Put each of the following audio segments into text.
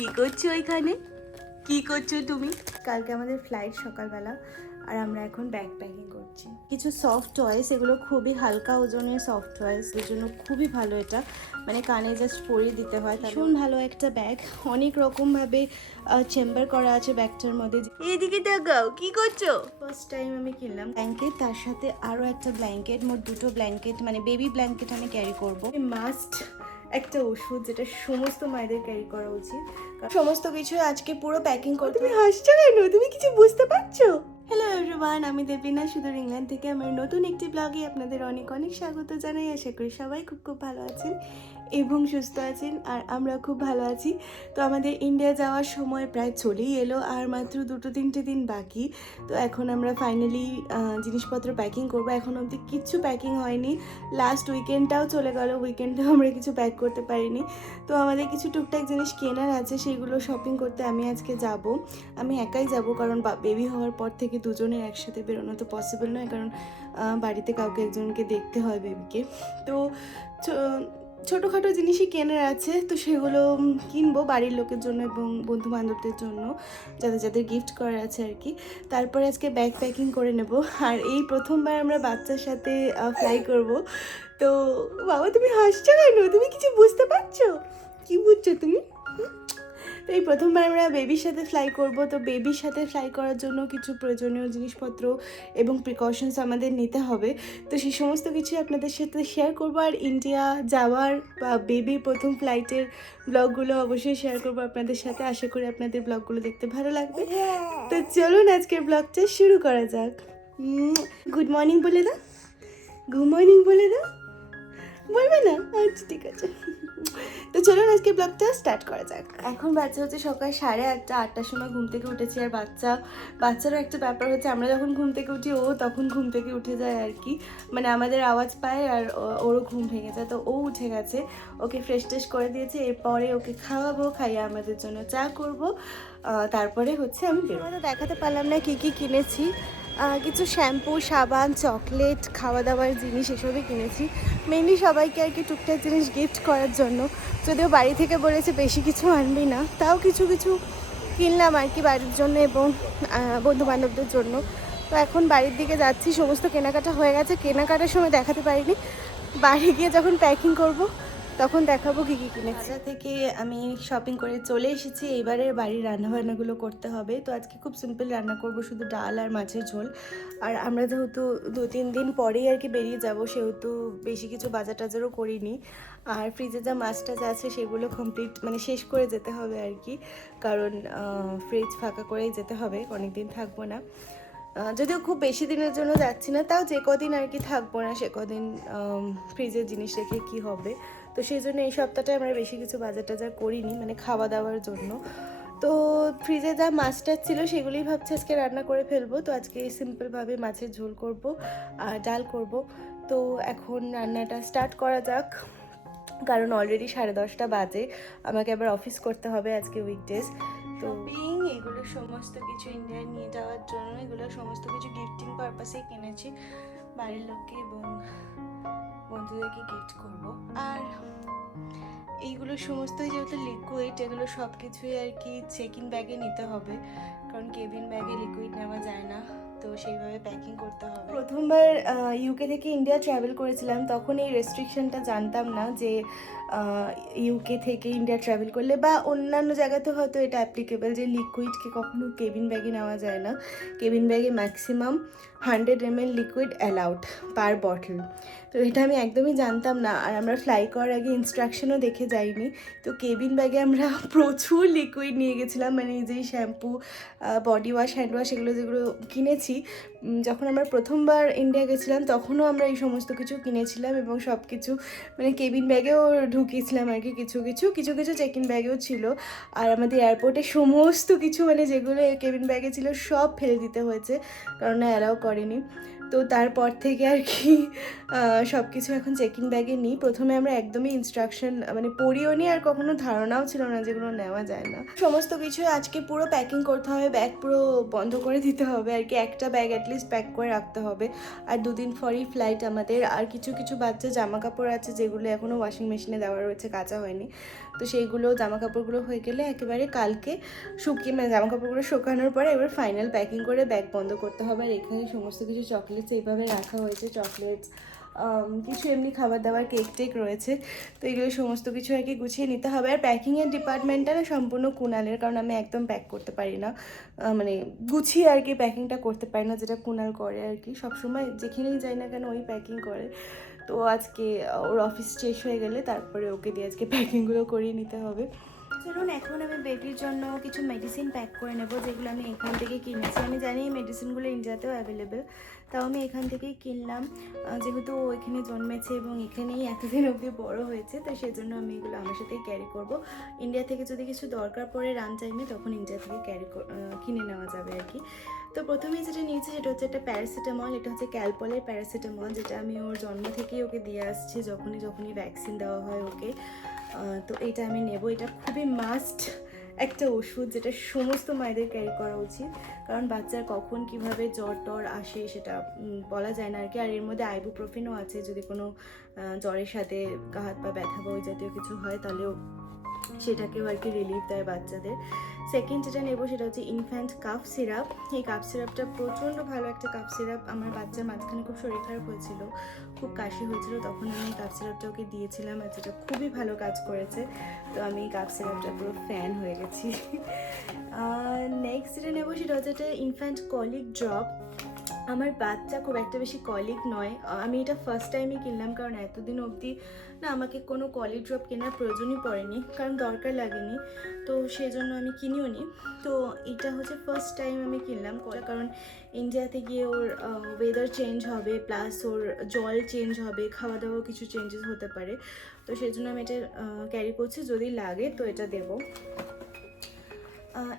কি করছো এখানে? কি করছো তুমি? কালকে আমাদের ফ্লাইট সকালবেলা, আর আমরা এখন ব্যাগ প্যাকিং করছি। কিছু সফট টয়েস, এগুলো খুবই হালকা ওজনের সফট টয়েস, এর জন্য খুবই ভালো এটা। মানে কানে জাস্ট পরিয়ে দিতে হয়। ভীষণ ভালো একটা ব্যাগ, অনেক রকমভাবে চেম্বার করা আছে ব্যাগটার মধ্যে। এদিকে দেখাও, কি করছো? ফার্স্ট টাইম আমি কিনলাম ব্ল্যাঙ্কেট, তার সাথে আরও একটা ব্ল্যাঙ্কেট, মোট দুটো ব্ল্যাঙ্কেট, মানে বেবি ব্ল্যাঙ্কেট আমি ক্যারি করবো। মাস্ট একটা ওষুধ, যেটা সমস্ত মায়েদের ক্যারি করা উচিত। সমস্ত কিছু আজকে পুরো প্যাকিং করতে। তুমি হাসছো কেন? তুমি কিছু বুঝতে পারছো? হ্যালো এভরিওয়ান, আমি দেবলীনা সুদূর ইংল্যান্ড থেকে আমার নতুন একটি ব্লগে আপনাদের অনেক অনেক স্বাগত জানাই। আশা করি সবাই খুব খুব ভালো আছেন এবং সুস্থ আছেন, আর আমরা খুব ভালো আছি। তো আমাদের ইন্ডিয়া যাওয়ার সময় প্রায় চলেই এলো, আর মাত্র 2-3 দিন বাকি। তো এখন আমরা ফাইনালি জিনিসপত্র প্যাকিং করব। এখন অবধি কিচ্ছু প্যাকিং হয়নি, লাস্ট উইকেন্ডটাও চলে গেল, উইকেন্ডেও আমরা কিছু প্যাক করতে পারিনি। তো আমাদের কিছু টুকটাক জিনিস কেনার আছে, সেগুলো শপিং করতে আমি আজকে যাব। আমি একাই যাব, কারণ বেবি হওয়ার পর থেকে দুজনের একসাথে বেরোনো তো পসিবল নয়, কারণ বাড়িতে কাউকে একজনকে দেখতে হয় বেবিকে। তো ছোটোখাটো জিনিসই কেনার আছে, তো সেগুলো কিনবো বাড়ির লোকের জন্য এবং বন্ধু বান্ধবদের জন্য, যাদের যাদের গিফট করার আছে আর কি। তারপরে আজকে ব্যাগ প্যাকিং করে নেব। আর এই প্রথমবার আমরা বাচ্চার সাথে ফ্লাই করব। তো বাবা, তুমি হাসছো কেন? তুমি কিছু বুঝতে পারছো? কি বুঝছো তুমি? তো এই প্রথমবার আমরা বেবির সাথে ফ্লাই করব। তো বেবির সাথে ফ্লাই করার জন্য কিছু প্রয়োজনীয় জিনিসপত্র এবং প্রিকশনস আমাদের নিতে হবে। তো সেই সমস্ত কিছু আপনাদের সাথে শেয়ার করব। আর ইন্ডিয়া যাওয়ার বা বেবির প্রথম ফ্লাইটের ব্লগগুলো অবশ্যই শেয়ার করবো আপনাদের সাথে। আশা করি আপনাদের ব্লগগুলো দেখতে ভালো লাগবে। তো চলুন আজকের ব্লগটা শুরু করা যাক। গুড মর্নিং বলে দাও, গুড মর্নিং বলে দাও। বলবে না? আচ্ছা ঠিক আছে। তো চলুন আজকে ব্লগটা স্টার্ট করা যাক। এখন বাচ্চা হচ্ছে সকাল 8:30, 8টার সময় ঘুম থেকে উঠেছি। আর বাচ্চারও একটা ব্যাপার হচ্ছে, আমরা যখন ঘুম থেকে উঠি ও তখন ঘুম থেকে উঠে যায় আর কি। মানে আমাদের আওয়াজ পায় আর ওরও ঘুম ভেঙে যায়। তো ও উঠে গেছে, ওকে ফ্রেশ ট্রেশ করে দিয়েছে। এরপরে ওকে খাওয়াবো, খাইয়ে আমাদের জন্য চা করবো। তারপরে হচ্ছে আমি বেরোবো। দেখাতে পারলাম না কি কি কিনেছি। কিছু শ্যাম্পু, সাবান, চকলেট, খাওয়া দাওয়ার জিনিস এসবই কিনেছি। মেনলি সবাইকে আর কি টুকটাক জিনিস গিফট করার জন্য। যদিও বাড়ি থেকে বলেছে বেশি কিছু আনবি না, তাও কিছু কিছু কিনলাম আর কি বাড়ির জন্য এবং বন্ধু বান্ধবদের জন্য। তো এখন বাড়ির দিকে যাচ্ছি, সমস্ত কেনাকাটা হয়ে গেছে। কেনাকাটার সময় দেখাতে পারিনি, বাড়ি গিয়ে যখন প্যাকিং করব তখন দেখাবো কী কী কিনেছি। বাজার থেকে আমি শপিং করে চলে এসেছি। এবারে বাড়ির রান্নাবান্নাগুলো করতে হবে। তো আজকে খুব সিম্পল রান্না করব, শুধু ডাল আর মাছের ঝোল। আর আমরা যেহেতু 2-3 দিন পরেই আর কি বেরিয়ে যাব, সেহেতু বেশি কিছু বাজার টাজারও করিনি। আর ফ্রিজে যা মাছ টাছ আছে সেগুলো কমপ্লিট মানে শেষ করে যেতে হবে আর কি, কারণ ফ্রিজ ফাঁকা করেই যেতে হবে, অনেক দিন থাকবো না। যদিও খুব বেশি দিনের জন্য যাচ্ছি না, তাও যে কদিন আর কি থাকবো না সে কদিন ফ্রিজের জিনিস রেখে কী হবে। তো সেই জন্য এই সপ্তাহটায় আমরা বেশি কিছু বাজার টাজার করিনি, মানে খাওয়া দাওয়ার জন্য। তো ফ্রিজে যা মাছ টাছ ছিল সেগুলোই ভাবছি আজকে রান্না করে ফেলবো। তো আজকে সিম্পলভাবে মাছের ঝোল করব আর ডাল করব। তো এখন রান্নাটা স্টার্ট করা যাক, কারণ অলরেডি 10:30 বাজে, আমাকে আবার অফিস করতে হবে আজকে উইকডেজ। তো এগুলো সমস্ত কিছু ইন্ডিয়ায় নিয়ে যাওয়ার জন্য, এগুলো সমস্ত কিছু গিফটিং পারপাসেই কিনেছি, বাড়ির লোককে এবং বন্ধুদেরকে গিফট করব। আর এইগুলো সমস্তই যেহেতু লিকুইড, এগুলো সব কিছুই আর কি চেক ইন ব্যাগে নিতে হবে, কারণ কেবিন ব্যাগে লিকুইড নেওয়া যায় না। তো সেইভাবে প্যাকিং করতে হবে। প্রথমবার ইউকে থেকে ইন্ডিয়া ট্রাভেল করেছিলাম, তখন এই রেস্ট্রিকশনটা জানতাম না যে ইউকে থেকে ইন্ডিয়া ট্রাভেল করলে বা অন্যান্য জায়গাতে হয়তো এটা অ্যাপ্লিকেবল যে লিকুইডকে কখনো কেবিন ব্যাগে নেওয়া যায় না। কেবিন ব্যাগে ম্যাক্সিমাম 100 ml লিকুইড অ্যালাউড পার বটল। তো এটা আমি একদমই জানতাম না, আর আমরা ফ্লাই করার আগে ইনস্ট্রাকশনও দেখে যাইনি। তো কেবিন ব্যাগে আমরা প্রচুর লিকুইড নিয়ে গেছিলাম, মানে যেই shampoo, body wash, hand wash, এগুলো যেগুলো কিনেছি যখন আমরা প্রথমবার ইন্ডিয়া গেছিলাম তখনও আমরা এই সমস্ত কিছু কিনেছিলাম এবং সব কিছু মানে কেবিন ব্যাগেও ঢুকিয়েছিলাম আর কি। কিছু কিছু চেক ইন ব্যাগেও ছিল। আর আমাদের এয়ারপোর্টে সমস্ত কিছু মানে যেগুলো কেবিন ব্যাগে ছিল সব ফেলে দিতে হয়েছে, কারণ অ্যালাউ করেনি। তো তারপর থেকে আর কি সব কিছু এখন চেকিং ব্যাগে নিই। প্রথমে আমরা একদমই ইনস্ট্রাকশন মানে পড়িও নি, আর কখনো ধারণাও ছিল না যেগুলো নেওয়া যায় না। সমস্ত কিছু আজকে পুরো প্যাকিং করতে হবে, ব্যাগ পুরো বন্ধ করে দিতে হবে আর কি। একটা ব্যাগ অ্যাটলিস্ট প্যাক করে রাখতে হবে। আর 2 দিন পরই ফ্লাইট আমাদের। আর কিছু বাচ্চা জামা কাপড় আছে যেগুলো এখনও ওয়াশিং মেশিনে দেওয়া রয়েছে, কাচা হয়নি। তো সেইগুলো জামা কাপড়গুলো হয়ে গেলে একেবারে কালকে শুকিয়ে মানে জামা কাপড়গুলো শুকানোর পরে এবার ফাইনাল প্যাকিং করে ব্যাগ বন্ধ করতে হবে। আর এখানে সমস্ত কিছু চকলেটস এইভাবে রাখা হয়েছে, চকলেটস কিছু এমনি খাবার দাবার কেক টেক রয়েছে। তো এগুলো সমস্ত কিছু আর কি গুছিয়ে নিতে হবে। আর প্যাকিংয়ের ডিপার্টমেন্টটা না সম্পূর্ণ কুনালের, কারণ আমি একদম প্যাক করতে পারি না, মানে গুছিয়ে আর কি প্যাকিংটা করতে পারি না, যেটা কুনাল করে আর কি সবসময় যেখানেই যাই না কেন ওই প্যাকিং করে। তো আজকে ওর অফিস শেষ হয়ে গেলে তারপরে ওকে দিয়ে আজকে প্যাকিংগুলো করিয়ে নিতে হবে। চলুন এখন আমি বেবির জন্য কিছু মেডিসিন প্যাক করে নেব, যেগুলো আমি এখান থেকে কিনেছি। আমি জানি এই মেডিসিনগুলো ইন্ডিয়াতেও অ্যাভেলেবেল, তাও আমি এখান থেকেই কিনলাম, যেহেতু ও এখানে জন্মেছে এবং এখানেই এতদিন অবধি বড় হয়েছে, তো সেই জন্য আমি এগুলো আমার সাথেই ক্যারি করব। ইন্ডিয়া থেকে যদি কিছু দরকার পড়ে রান টাইমে তখন ইন্ডিয়া থেকে কিনে নেওয়া যাবে আর কি। তো প্রথমেই যেটা নিয়েছি সেটা হচ্ছে একটা প্যারাসিটামল। এটা হচ্ছে ক্যালপলের প্যারাসিটামল, যেটা আমি ওর জন্ম থেকেই ওকে দিয়ে আসছি, যখনই ভ্যাকসিন দেওয়া হয় ওকে। তো এটা আমি নেব। এটা খুবই মাস্ট একটা ওষুধ, যেটা সমস্ত মায়েদের ক্যারি করা উচিত, কারণ বাচ্চার কখন কিভাবে জ্বর টর আসে সেটা বলা যায় না আর কি। আর এর মধ্যে আইবুপ্রোফেনও আছে, যদি কোনো জ্বরের সাথে গা হাত পা ব্যথা বা ওই জাতীয় কিছু হয় তাহলেও সেটাকেও আর কি রিলিফ দেয় বাচ্চাদের। সেকেন্ড যেটা নেবো সেটা হচ্ছে ইনফ্যান্ট কাফ সিরাপ। এই কাফ সিরাপটা প্রচণ্ড ভালো একটা কাফ সিরাপ। আমার বাচ্চার মাঝখানে খুব শরীর খারাপ হয়েছিল, খুব কাশি হয়েছিল, তখন আমি কাফ সিরাপটা ওকে দিয়েছিলাম আর যেটা খুবই ভালো কাজ করেছে। তো আমি কাফ সিরাপটা পুরো ফ্যান হয়ে গেছি। নেক্সট যেটা নেবো সেটা হচ্ছে একটা ইনফ্যান্ট কলিক ড্রপ। আমার বাচ্চা খুব একটা বেশি কলিক নয়, আমি এটা ফার্স্ট টাইমই কিনলাম, কারণ এতদিন অবধি না আমাকে কোনো কলিক ড্রপ কেনার প্রয়োজনই পড়েনি, কারণ দরকার লাগেনি, তো সেই জন্য আমি কিনিও নি। তো এটা হচ্ছে ফার্স্ট টাইম আমি কিনলাম, কারণ ইন্ডিয়াতে গিয়ে ওর ওয়েদার চেঞ্জ হবে, প্লাস ওর জল চেঞ্জ হবে, খাওয়া দাওয়াও কিছু চেঞ্জেস হতে পারে, তো সেই জন্য আমি এটা ক্যারি করছি, যদি লাগে তো এটা দেবো।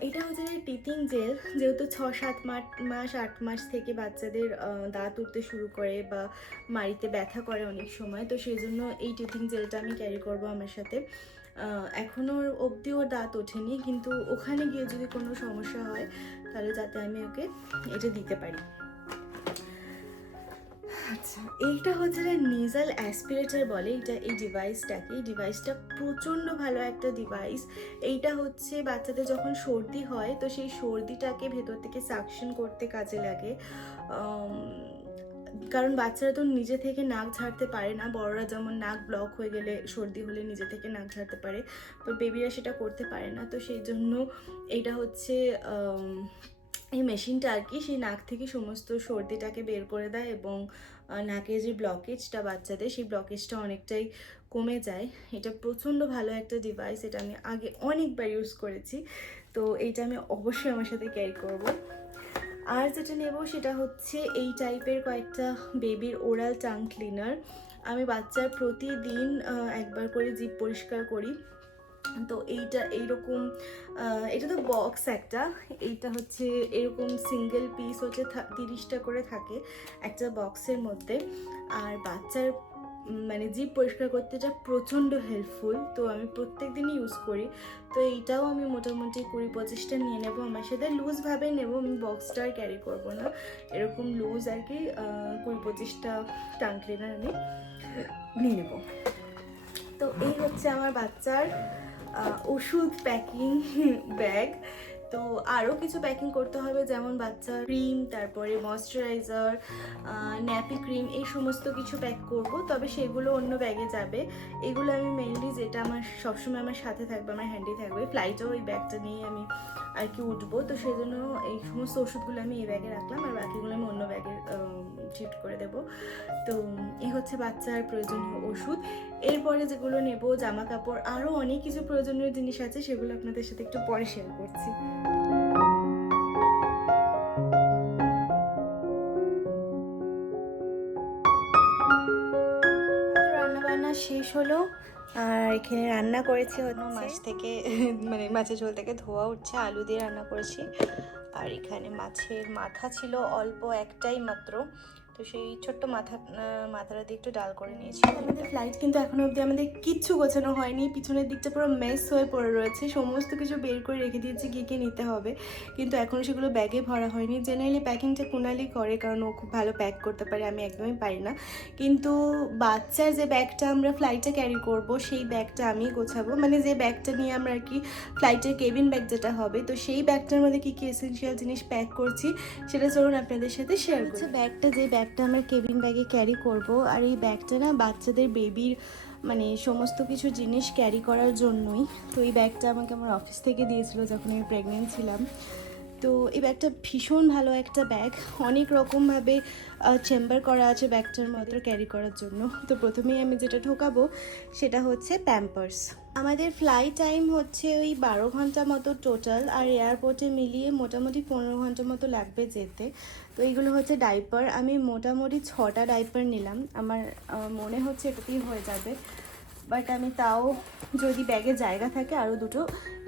এটা হচ্ছে টিথিং জেল। যেহেতু 6-7 মাস 8 মাস থেকে বাচ্চাদের দাঁত উঠতে শুরু করে বা মাড়িতে ব্যথা করে অনেক সময়, তো সেই জন্য এই টিথিং জেলটা আমি ক্যারি করব আমার সাথে। এখনও অবধি ওর দাঁত ওঠেনি, কিন্তু ওখানে গিয়ে যদি কোনো সমস্যা হয় তাহলে যাতে আমি ওকে এটা দিতে পারি। আচ্ছা, এইটা হচ্ছে নেজাল অ্যাসপিরেটর বলে এই ডিভাইসটা প্রচণ্ড ভালো একটা ডিভাইস। এইটা হচ্ছে বাচ্চাদের যখন সর্দি হয় তো সেই সর্দিটাকে ভেতর থেকে সাকশন করতে কাজে লাগে, কারণ বাচ্চারা তো নিজে থেকে নাক ঝাড়তে পারে না, বড়রা যেমন নাক ব্লক হয়ে গেলে সর্দি হলে নিজে থেকে নাক ঝাড়তে পারে, তো বেবিরা সেটা করতে পারে না। তো সেই জন্য এইটা হচ্ছে এই মেশিনটা আর কি সেই নাক থেকে সমস্ত সর্দিটাকে বের করে দেয় এবং নাকের যে ব্লকেজটা বাচ্চাদের সেই ব্লকেজটা অনেকটাই কমে যায়। এটা প্রচণ্ড ভালো একটা ডিভাইস, এটা আমি আগে অনেকবার ইউজ করেছি, তো এইটা আমি অবশ্যই আমার সাথে ক্যারি করব। আর যেটা নেব সেটা হচ্ছে এই টাইপের কয়েকটা বেবির ওরাল টাং ক্লিনার। আমি বাচ্চার প্রতিদিন একবার করে জিভ পরিষ্কার করি, তো এইরকম এটা তো বক্স একটা, এইটা হচ্ছে এরকম সিঙ্গেল পিস হচ্ছে 30টা করে থাকে একটা বক্সের মধ্যে। আর বাচ্চার মানে জিভ পরিষ্কার করতে এটা প্রচণ্ড হেল্পফুল, তো আমি প্রত্যেক দিনই ইউজ করি। তো এইটাও আমি মোটামুটি 20-25টা নিয়ে নেব আমার সাথে, লুজভাবে নেব, আমি বক্সটা আর ক্যারি করবো না, এরকম লুজ আর কি 20-25টা টাং ক্লিনার আমি নিয়ে নেব। তো এই হচ্ছে আমার বাচ্চার ওষুধ প্যাকিং ব্যাগ। তো আরও কিছু প্যাকিং করতে হবে, যেমন বাচ্চার ক্রিম, তারপরে ময়শ্চারাইজার, ন্যাপি ক্রিম, এই সমস্ত কিছু প্যাক করব, তবে সেগুলো অন্য ব্যাগে যাবে। এগুলো আমি মেইনলি যেটা আমার সবসময় আমার সাথে থাকবে, আমার হ্যান্ডি থাকবে, ফ্লাইটেও এই ব্যাগটা নিয়ে আমি আর কি উঠবো, তো সেই জন্য এই সমস্ত ওষুধগুলো আমি এই ব্যাগে রাখলাম, আর বাকিগুলো আমি অন্য ব্যাগে শিফট করে দেবো। তো এই হচ্ছে বাচ্চার প্রয়োজনীয় ওষুধ। এরপরে যেগুলো নেব জামা কাপড়, আরও অনেক কিছু প্রয়োজনীয় জিনিস আছে, সেগুলো আপনাদের সাথে একটু পরে শেয়ার করছি। রান্নাবান্না শেষ হলো, আর এখানে রান্না করেছি মাছ থেকে মানে মাছের ঝোল থেকে ধোয়া উঠছে, আলু দিয়ে রান্না করেছি। আর এখানে মাছের মাথা ছিল অল্প একটাই মাত্র, তো তো সেই ছোট্ট মাথাটা দিয়ে একটু ডাল করে নিয়েছি। আমাদের ফ্লাইট কিন্তু এখনো অবধি আমাদের কিচ্ছু গোছানো হয়নি, পিছনের দিকটা পুরো মেস হয়ে পড়ে রয়েছে, সমস্ত কিছু বের করে রেখে দিয়েছি কী কী নিতে হবে, কিন্তু এখনও সেগুলো ব্যাগে ভরা হয়নি। জেনারেলি প্যাকিংটা কুনালি করে, কারণ ও খুব ভালো প্যাক করতে পারে, আমি একদমই পারি না। কিন্তু বাচ্চার যে ব্যাগটা আমরা ফ্লাইটে ক্যারি করব সেই ব্যাগটা আমি গোছাবো, মানে যে ব্যাগটা নিয়ে আমরা আর কি ফ্লাইটের কেবিন ব্যাগ যেটা হবে, তো সেই ব্যাগটার মধ্যে কী কী এসেনশিয়াল জিনিস প্যাক করছি সেটা চলুন আপনাদের সাথে শেয়ার করছি। যে ব্যাগটা আমরা কেবিন ব্যাগে ক্যারি করব, আর এই ব্যাগটা না বাচ্চাদের বেবির মানে সমস্ত কিছু জিনিস ক্যারি করার জন্যই। তো এই ব্যাগটা আমাকে আমার অফিস থেকে দিয়েছিল যখন আমি প্রেগনেন্ট ছিলাম। তো এই ব্যাগটা ভীষণ ভালো একটা ব্যাগ, অনেক রকমভাবে চেম্বার করা আছে ব্যাগটার মধ্যে ক্যারি করার জন্য। তো প্রথমেই আমি যেটা ঢোকাবো সেটা হচ্ছে প্যাম্পার্স। আমাদের ফ্লাইট টাইম হচ্ছে ওই 12 ঘন্টা মতো টোটাল, আর এয়ারপোর্টে মিলিয়ে মোটামুটি 15 ঘন্টা মতো লাগবে যেতে। তো এইগুলো হচ্ছে ডাইপার, আমি মোটামুটি 6টা ডাইপার নিলাম, আমার মনে হচ্ছে এটাতেই হয়ে যাবে, বাট আমি তাও যদি ব্যাগে জায়গা থাকে আরও দুটো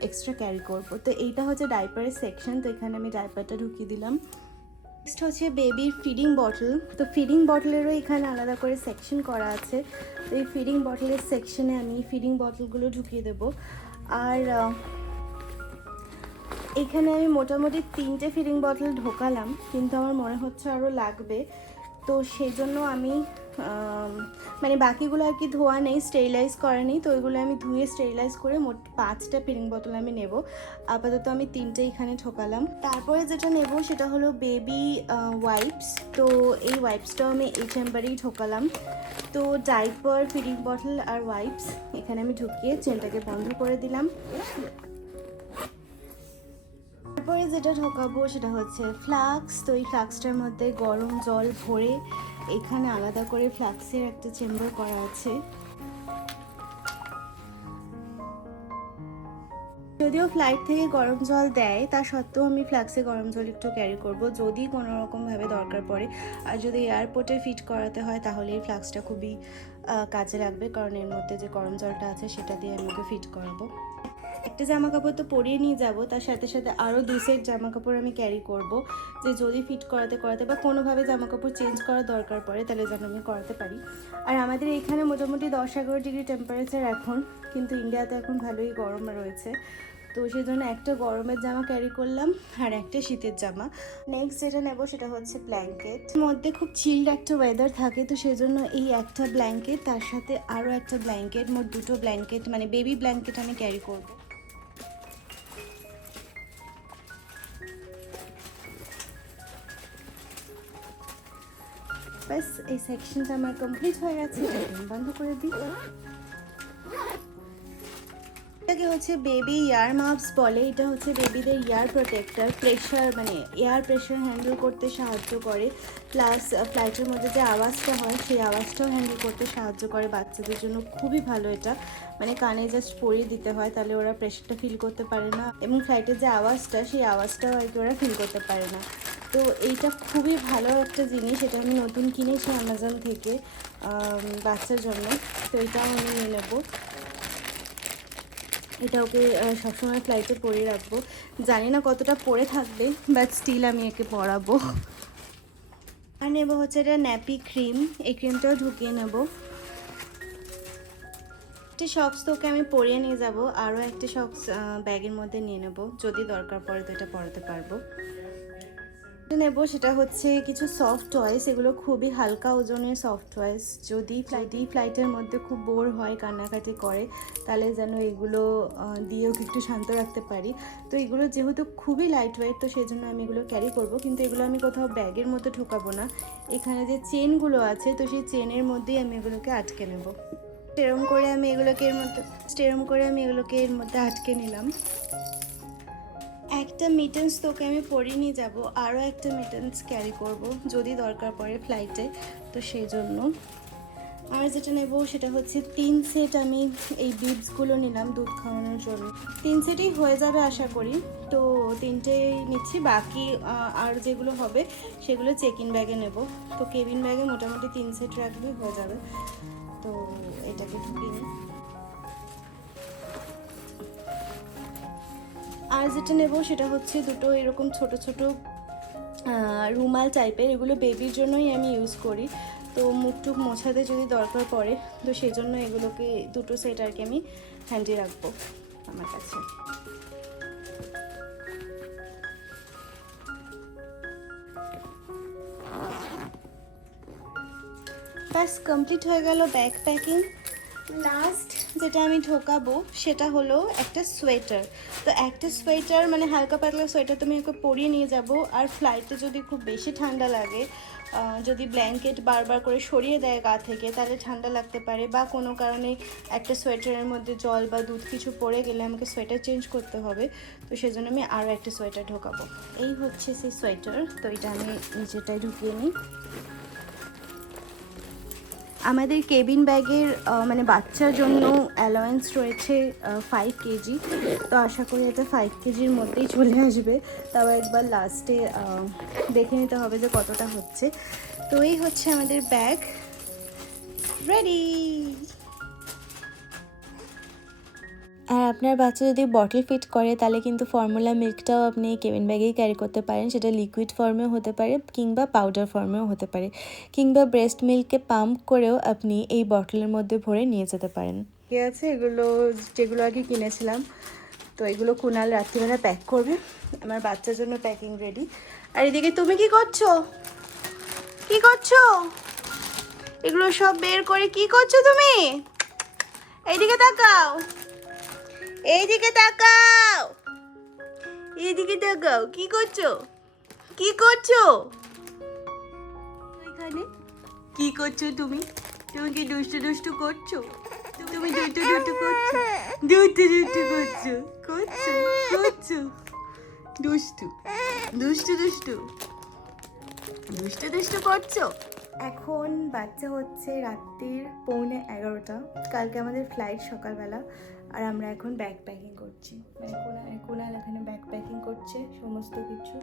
এক্সট্রা ক্যারি করবো। তো এইটা হচ্ছে ডাইপারের সেকশন, তো এখানে আমি ডাইপারটা ঢুকিয়ে দিলাম। নেক্সট হচ্ছে বেবির ফিডিং বটল, তো ফিডিং বটলেরও এখানে আলাদা করে সেকশন করা আছে। তো এই ফিডিং বটলের সেকশনে আমি ফিডিং বটলগুলো ঢুকিয়ে দেবো। আর এখানে আমি মোটামুটি 3টে ফিডিং বটল ঢোকালাম, কিন্তু আমার মনে হচ্ছে আরও লাগবে, তো সেই জন্য আমি মানে বাকিগুলো আর কি ধোয়া নেই, স্টেরিলাইজ করা নেই, তো ওইগুলো আমি ধুয়ে স্টেরিলাইজ করে মোট 5টা ফিডিং বোতল আমি নেব। আপাতত আমি 3টে এখানে ঠোকালাম। তারপরে যেটা নেব সেটা হলো বেবি ওয়াইপস, তো এই ওয়াইপসটাও আমি এই চেম্বারেই ঠোকালাম। তো ডাইপার, ফিডিং বটল আর ওয়াইপস এখানে আমি ঢুকিয়ে চেনটাকে বন্ধ করে দিলাম। তারপরে যেটা ঢোকাবো সেটা হচ্ছে ফ্লাক্স, তো এই ফ্লাক্সটার মধ্যে গরম জল ভরে এখানে আলাদা করে ফ্লাক্সের একটা চেম্বার করা আছে। যদিও ফ্লাইট থেকে গরম জল দেয়, তা সত্ত্বেও আমি ফ্লাক্সে গরম জল একটু ক্যারি করব যদি কোনো রকমভাবে দরকার পড়ে। আর যদি এয়ারপোর্টে ফিট করাতে হয় তাহলে এই ফ্লাক্সটা খুবই কাজে লাগবে, কারণ এর মধ্যে যে গরম জলটা আছে সেটা দিয়ে আমি ওকে ফিট করাবো। একটা জামা কাপড় তো পরিয়ে নিয়ে যাব, তার সাথে সাথে আরও 2 সেট জামা কাপড় আমি ক্যারি করব, যে যদি ফিট করাতে বা কোনোভাবে জামা কাপড় চেঞ্জ করার দরকার পড়ে তাহলে যেন আমি করাতে পারি। আর আমাদের এখানে মোটামুটি 10-11 ডিগ্রি টেম্পারেচার এখন, কিন্তু ইন্ডিয়াতে এখন ভালোই গরম রয়েছে, তো সেই জন্য একটা গরমের জামা ক্যারি করলাম আর একটা শীতের জামা। নেক্সট যেটা নেব সেটা হচ্ছে ব্ল্যাঙ্কেট, মধ্যে খুব চিল্ড একটা ওয়েদার থাকে, তো সেই জন্য এই একটা ব্ল্যাঙ্কেট, তার সাথে আরও একটা ব্ল্যাঙ্কেট, মোট 2টো ব্ল্যাঙ্কেট মানে বেবি ব্ল্যাঙ্কেট আমি ক্যারি করব। ব্যাস এই সেকশনটা আমার কমপ্লিট হয়ে গেছে, বন্ধ করে দিই। এটাকে হচ্ছে বেবি ইয়ার মাস্ক বলে, এটা হচ্ছে বেবিদের ইয়ার প্রোটেক্টর, প্রেশার মানে এয়ার প্রেশার হ্যান্ডেল করতে সাহায্য করে, প্লাস ফ্লাইটের মধ্যে যে আওয়াজটা হয় সেই আওয়াজটাও হ্যান্ডেল করতে সাহায্য করে। বাচ্চাদের জন্য খুবই ভালো এটা, মানে কানে জাস্ট পরিয়ে দিতে হয়, তাহলে ওরা প্রেশারটা ফিল করতে পারে না, এবং ফ্লাইটের যে আওয়াজটা সেই আওয়াজটাও আর কি ওরা ফিল করতে পারে না। তো এইটা খুবই ভালো একটা জিনিস, এটা আমি নতুন কিনেছি অ্যামাজন থেকে বাচ্চার জন্য, তো এটাও আমি নিয়ে নেবো। এটা ওকে সবসময় ফ্লাইটে পরিয়ে রাখবো, জানি না কতটা পরে থাকবে, বাট স্টিল আমি একে পরাবো। আর নেব হচ্ছে এটা ন্যাপি ক্রিম, এই ক্রিমটাও ঢুকিয়ে নেব। একটি সক্স তো ওকে আমি পরিয়ে নিয়ে যাব, আরও একটি সক্স ব্যাগের মধ্যে নিয়ে নেব, যদি দরকার পড়ে তো এটা পরাতে পারবো। নেব সেটা হচ্ছে কিছু সফট টয়েস, এগুলো খুবই হালকা ওজনের সফট টয়েস, যদি ফ্লাইটের মধ্যে খুব বোর হয়, কান্নাকাটি করে, তাহলে যেন এগুলো দিয়ে ওকে একটু শান্ত রাখতে পারি। তো এগুলো যেহেতু খুবই লাইট ওয়েট, তো সেই জন্য আমি এগুলো ক্যারি করব, কিন্তু এগুলো আমি কোথাও ব্যাগের মধ্যে ঢোকাবো না, এখানে যে চেনগুলো আছে তো সেই চেনের মধ্যেই আমি এগুলোকে আটকে নেব। সেরম করে আমি এগুলোকে এর মধ্যে আটকে নিলাম। একটা মিটেন্স তোকে আমি পরিয়ে নিয়ে যাবো, আরও একটা মিটেন্স ক্যারি করব যদি দরকার পড়ে ফ্লাইটে, তো সেই জন্য। আর যেটা নেব সেটা হচ্ছে 3 সেট আমি এই বিডসগুলো নিলাম দুধ খাওয়ানোর জন্য, 3 সেটই হয়ে যাবে আশা করি, তো 3টে নিচ্ছি, বাকি আর যেগুলো হবে সেগুলো চেক ইন ব্যাগে নেব। তো কেবিন ব্যাগে মোটামুটি 3 সেট রাখলে হয়ে যাবে, তো এটাকে ঢুকিয়ে নিই। আর যেটা নেব সেটা হচ্ছে দুটো এরকম ছোট ছোট রুমাল টাইপের, এগুলো বেবির জন্যই আমি ইউজ করি। তো মুখ টুক মোছাতে যদি দরকার পড়ে, তো সেই জন্য এগুলোকে দুটো সেট আর কি আমি হ্যান্ডি রাখবো আমার কাছে। ব্যাস কমপ্লিট হয়ে গেল ব্যাগ প্যাকিং। লাস্ট যেটা আমি ঢোকাবো সেটা হলো একটা সোয়েটার। তো একটা সোয়েটার মানে হালকা পাতলা সোয়েটার তুমি ওকে পরিয়ে নিয়ে যাব। আর ফ্লাইটে যদি খুব বেশি ঠান্ডা লাগে, যদি ব্ল্যাঙ্কেট বারবার করে সরিয়ে দেয় গা থেকে, তাহলে ঠান্ডা লাগতে পারে, বা কোনো কারণে একটা সোয়েটারের মধ্যে জল বা দুধ কিছু পড়ে গেলে আমাকে সোয়েটার চেঞ্জ করতে হবে। তো সেজন্য আমি আরও একটা সোয়েটার ঢোকাবো। এই হচ্ছে সেই সোয়েটার। তো এটা আমি নিচেটায় ঢুকিয়ে নিই। আমাদের কেবিন ব্যাগের মানে বাচ্চার জন্য অ্যালাওয়েন্স রয়েছে 5 কেজি। তো আশা করি এটা 5 কেজির মধ্যেই চলে আসবে। তাও একবার লাস্টে দেখে নিতে হবে যে কতটা হচ্ছে। তো এই হচ্ছে আমাদের ব্যাগ রেডি। আর আপনার বাচ্চা যদি বটল ফিট করে তাহলে কিন্তু ফর্মুলা মিল্কটাও আপনি কেবিন ব্যাগেই ক্যারি করতে পারেন। সেটা লিকুইড ফর্মেও হতে পারে কিংবা পাউডার ফর্মেও হতে পারে, কিংবা ব্রেস্ট মিল্ককে পাম্প করেও আপনি এই বটলের মধ্যে ভরে নিয়ে যেতে পারেন। ঠিক আছে, এগুলো যেগুলো আগে কিনেছিলাম, তো এগুলো কুনাল রাত্রিবেলা প্যাক করবে। আমার বাচ্চার জন্য প্যাকিং রেডি। আর এদিকে তুমি কি করছো? কি করছো? এগুলো সব বের করে কি করছো তুমি? এইদিকে তাকাও, এইদিকে তাকাও, এইদিকে তাকাও। কি করছো? কি করছো এখানে? কি করছো তুমি? তুমি কি দুষ্টু দুষ্টু করছো? তুমি দুষ্টু দুষ্টু করছো? দুষ্টু দুষ্টু করছো? করছো করছো দুষ্টু দুষ্টু দুষ্টু দুষ্টু দুষ্টু করছো। এখন বাচ্চা হচ্ছে রাত্রির 11:15। কালকে আমাদের ফ্লাইট সকালবেলা, আর আমরা এখন ব্যাগ প্যাকিং করছি। মানে কুনাল এখানে ব্যাগ প্যাকিং করছে সমস্ত কিছু।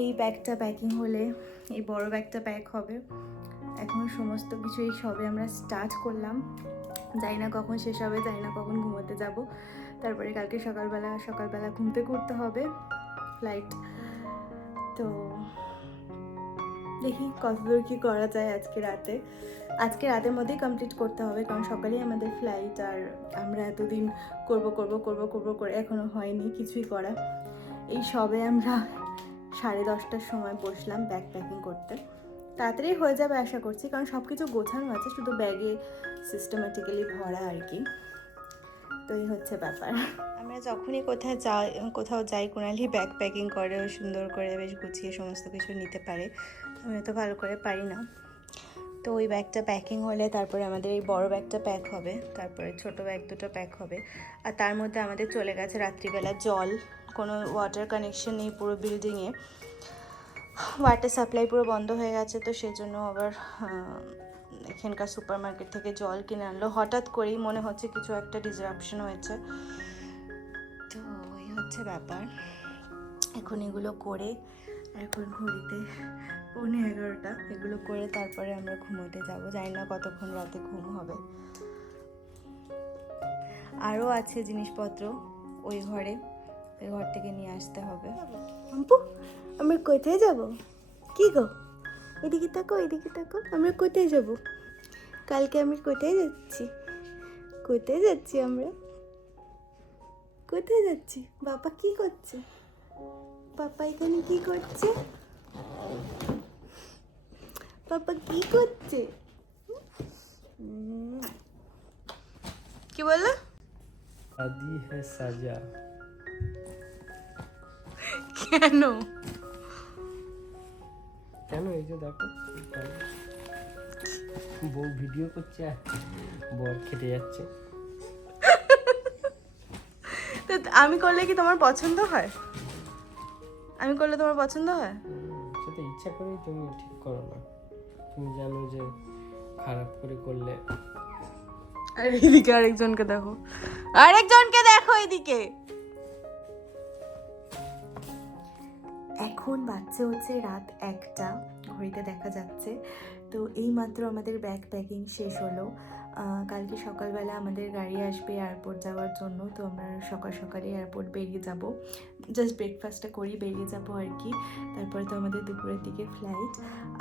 এই ব্যাগটা প্যাকিং হলে এই বড় ব্যাগটা প্যাক হবে। এখন সমস্ত কিছু এই সবে আমরা স্টার্ট করলাম। জানি না কখন শেষ হবে, জানি না কখন ঘুমোতে যাব। তারপরে কালকে সকালবেলা ঘুম থেকে উঠতে হবে, ফ্লাইট। তো দেখি কতদূর কী করা যায় আজকে রাতের মধ্যেই কমপ্লিট করতে হবে, কারণ সকালেই আমাদের ফ্লাইট। আর আমরা এতদিন করব করে এখনও হয়নি কিছুই করা। এই সবে আমরা 10:30টার সময় বসলাম ব্যাগ প্যাকিং করতে। তাড়াতাড়ি হয়ে যাবে আশা করছি, কারণ সব কিছু গোছানো আছে, শুধু ব্যাগে সিস্টেমেটিক্যালি ভরা আর কি। তো এই হচ্ছে ব্যাপার। আমরা যখনই কোথাও যাই কুনালি ব্যাগ প্যাকিং করে সুন্দর করে বেশ গুছিয়ে সমস্ত কিছু নিতে পারে। আমি তো ভালো করে পারি না। তো ওই ব্যাগটা প্যাকিং হলে তারপরে আমাদের এই বড় ব্যাগটা প্যাক হবে, তারপরে ছোট ব্যাগ দুটো প্যাক হবে। আর তার মধ্যে আমাদের চলে গেছে রাত্রিবেলা জল। কোনো ওয়াটার কানেকশন নেই পুরো বিল্ডিংয়ে, ওয়াটার সাপ্লাই পুরো বন্ধ হয়ে গেছে। তো সেই জন্য আবার এখানকার সুপার মার্কেট থেকে জল কিনে আনলো। হঠাৎ করেই মনে হচ্ছে কিছু একটা ডিসরাপশন হয়েছে। তো এই হচ্ছে ব্যাপার। এখন এগুলো করে, এখন ঘড়িতে 11:15, এগুলো করে তারপরে আমরা ঘুমোতে যাব। জানি না কতক্ষণ রাতে ঘুম হবে। আরও আছে জিনিসপত্র ওই ঘর থেকে নিয়ে আসতে হবে। আমরা কোথায় যাব? কি গো, এদিকে তাকো, আমরা কোথায় যাব? কালকে আমরা কোথায় যাচ্ছি? আমরা কোথায় যাচ্ছি? বাবা কি করছে? পাপা এখানে কি করছে? পাপা কি করছে? কি বললো? शादी है साजा। কেন? কেন? এই যে দেখো বউ ভিডিও করছে আর বর খেতে যাচ্ছে। তো আমি করলে কি তোমার পছন্দ হয়? আমি করলে তোমার পছন্দ হয়? সেটা ইচ্ছা করেই তুমি ঠিক করো না। তুমি জানো যে খারাপ করে করলে। আর এদিকে আরেকজনকে দেখো, এদিকে। এখন বাচ্চা হচ্ছে রাত 1টা, ঘড়িতে দেখা যাচ্ছে। তো এইমাত্র আমাদের ব্যাগ প্যাকিং শেষ হলো। কালকে সকালবেলা আমাদের গাড়ি আসবে এয়ারপোর্ট যাওয়ার জন্য, তো আমরা সকাল সকালে এয়ারপোর্ট বেরিয়ে যাব, জাস্ট ব্রেকফাস্টটা করি বেরিয়ে যাব আর কি। তারপরে তো আমাদের দুপুরের দিকে ফ্লাইট।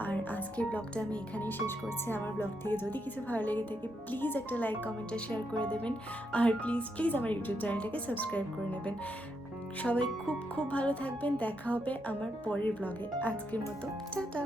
আর আজকের ব্লগটা আমি এখানেই শেষ করছি। আমার ব্লগ থেকে যদি কিছু ভালো লেগে থাকে প্লিজ একটা লাইক কমেন্ট আর শেয়ার করে দেবেন, আর প্লিজ আমার ইউটিউব চ্যানেলটাকে সাবস্ক্রাইব করে নেবেন। সবাই খুব খুব ভালো থাকবেন, দেখা হবে আমার পরের ব্লগে। আজকের মতো টাটা।